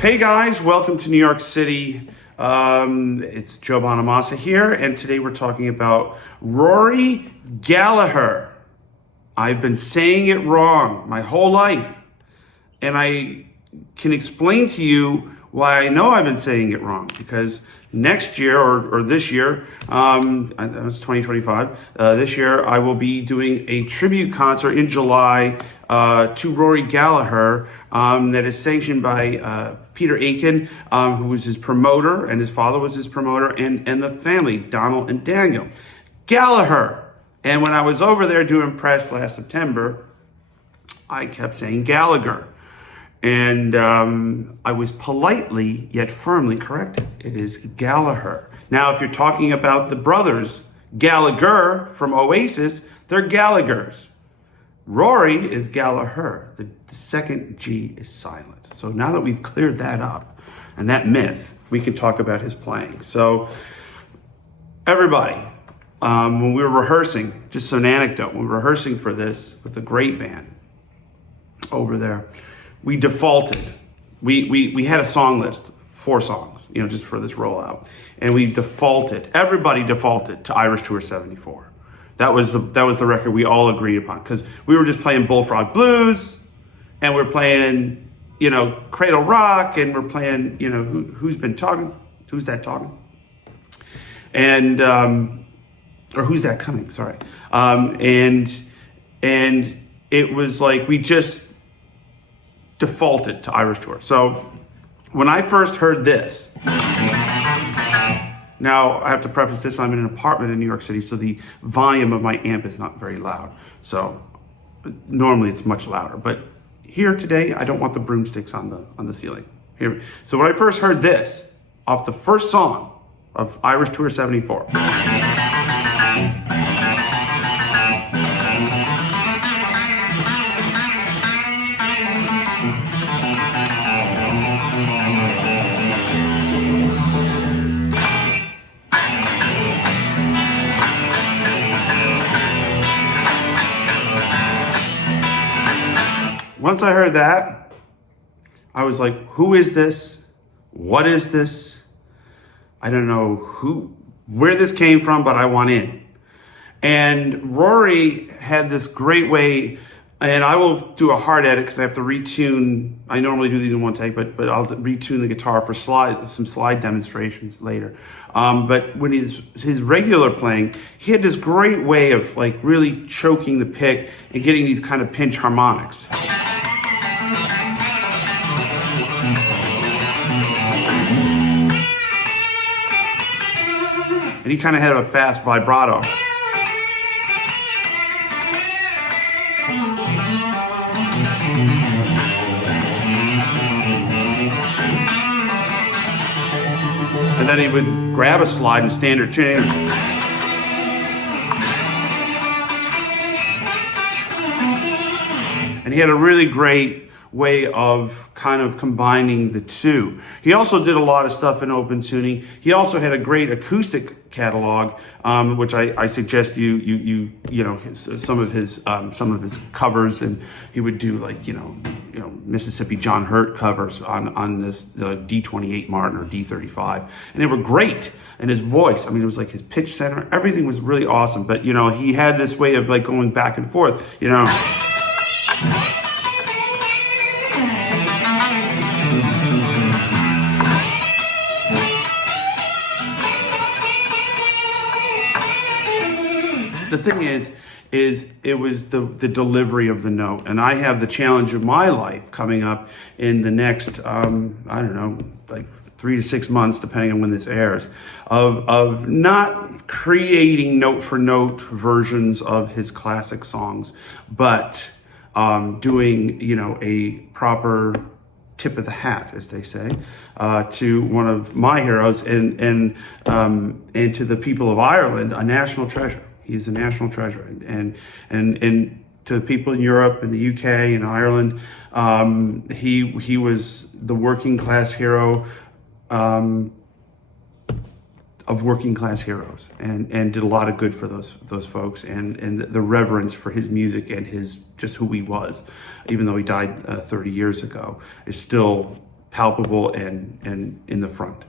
Hey guys, welcome to New York City. It's Joe Bonamassa here, and today we're talking about Rory Gallagher. I've been saying it wrong my whole life, and I can explain to you why I know I've been saying it wrong, because next year, or this year, it's 2025, this year I will be doing a tribute concert in July to Rory Gallagher that is sanctioned by Peter Aikin, who was his promoter, and his father was his promoter, and the family, Donal and Donal Gallagher. And when I was over there doing press last September, I kept saying Gallagher. And I was politely yet firmly corrected. It is Gallagher. Now, if you're talking about the brothers Gallagher from Oasis, they're Gallaghers. Rory is Gallagher. The second G is silent. So now that we've cleared that up and that myth, we can talk about his playing. So everybody, when we were rehearsing, just an anecdote, when we were rehearsing for this with a great band over there, we defaulted. We had a song list, 4 songs, just for this rollout. And we defaulted, everybody defaulted to Irish Tour 74. That was the record we all agreed upon, because we were just playing Bullfrog Blues, and we're playing, Cradle Rock, and we're playing, Who's Been Talking? Who's That Talking? And, or Who's That Coming? Sorry. And it was like, we just defaulted to Irish Tour. So when I first heard this, now I have to preface this, I'm in an apartment in New York City, so the volume of my amp is not very loud. So normally it's much louder, but here today, I don't want the broomsticks on the ceiling. Here. So when I first heard this, off the first song of Irish Tour 74, once I heard that, I was like, who is this? What is this? I don't know where this came from, but I want in. And Rory had this great way, and I will do a hard edit because I have to retune. I normally do these in one take, but I'll retune the guitar for some slide demonstrations later. But when his regular playing, he had this great way of like really choking the pick and getting these kind of pinch harmonics. And he kind of had a fast vibrato. And then he would grab a slide and standard tune. And he had a really great way of kind of combining the two. He also did a lot of stuff in open tuning. He also had a great acoustic catalog, which I suggest some of his covers, and he would do like Mississippi John Hurt covers on this D28 Martin or D35, and they were great. And his voice, it was like his pitch center, everything was really awesome. But he had this way of like going back and forth, The thing is it was the delivery of the note. And I have the challenge of my life coming up in the next, like 3 to 6 months, depending on when this airs, of not creating note for note versions of his classic songs, but doing, a proper tip of the hat, as they say, to one of my heroes and to the people of Ireland, a national treasure. He is a national treasure, and to the people in Europe and the UK and Ireland, he was the working class hero of working class heroes, and did a lot of good for those folks, and the reverence for his music and his just who he was, even though he died 30 years ago, is still palpable and in the front.